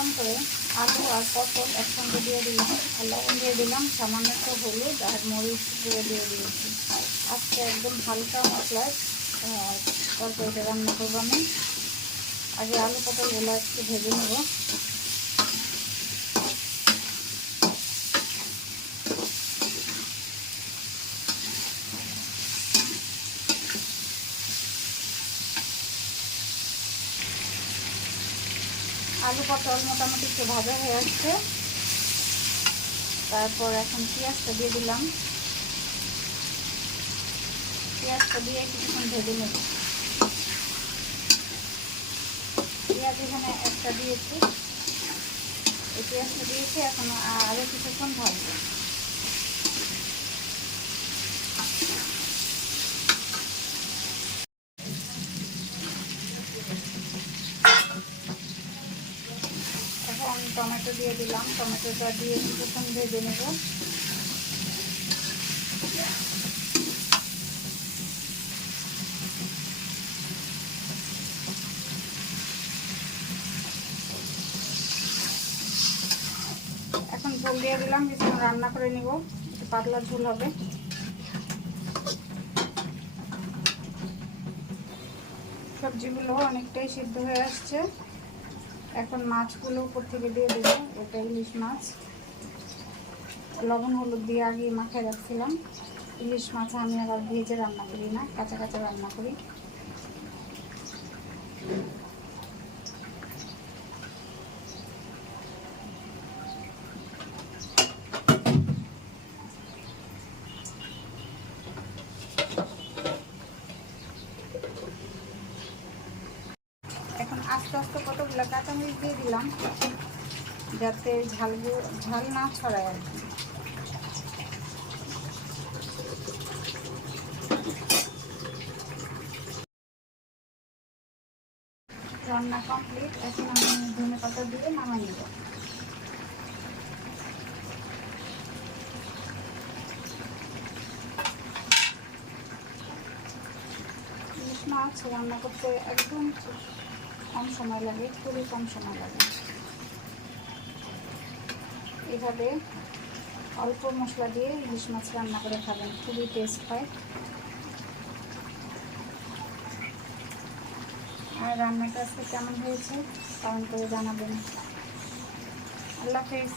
গরম করে আলু আর পটল একসঙ্গে দিয়ে দিলাম, আর লবণ দিয়ে দিলাম, সামান্য একটু হলুদ আর মরিচ গুঁড়ো দিয়ে দিয়েছি। আজকে একদম হালকা মশলায় তরকারিটা রান্না করবো আমি। আগে আলু পটলগুলো একটু ভেজে নেব। আলু পটল মোটামুটি একটু ভাজা হয়ে আসছে। তারপর এখন পেঁয়াজটা দিয়ে দিলাম। পেঁয়াজটা দিয়ে কিছুক্ষণ ভেজে নেব। পেঁয়াজ এখানে একটা দিয়েছি, এই পেঁয়াজটা দিয়েছি, এখন আরও কিছুক্ষণ ভাজবো। এখন টমেটো দিয়ে দিলাম, টমেটোটা দিয়ে কিছুক্ষণ ভেজে নেব। এখন ঝোল দিয়ে দিলাম, কিছুক্ষণ রান্না করে নিব, একটু পাতলা ঝোল হবে। সবজিগুলো অনেকটাই সিদ্ধ হয়ে আসছে। এখন মাছগুলো উপর থেকে দিয়ে দেবো। এটা ইলিশ মাছ, লবণ হলুদ দিয়ে আগে মাখায় রাখছিলাম। ইলিশ মাছ আমি আবার ভেজে রান্না করি না, কাঁচা কাঁচা রান্না করি। এখন আস্তে আস্তে কতগুলো কাঁচামরিচ দিয়ে দিলাম, যাতে ঝাল না ছড়ায় আর কি। রান্না কমপ্লিট। এখন আমি ধনে পাতা দিয়ে নামাই নেব। ইলিশ মাছ রান্না করতে একদম কম সময় লাগে, খুবই কম সময় লাগে। এভাবে অল্প মশলা দিয়ে ইলিশ মাছ রান্না করে খাবেন, খুবই টেস্ট হয়। আর রান্নাটা আজকে কেমন হয়েছে কমেন্ট করে জানাবেন। আল্লাহ হাফেজ।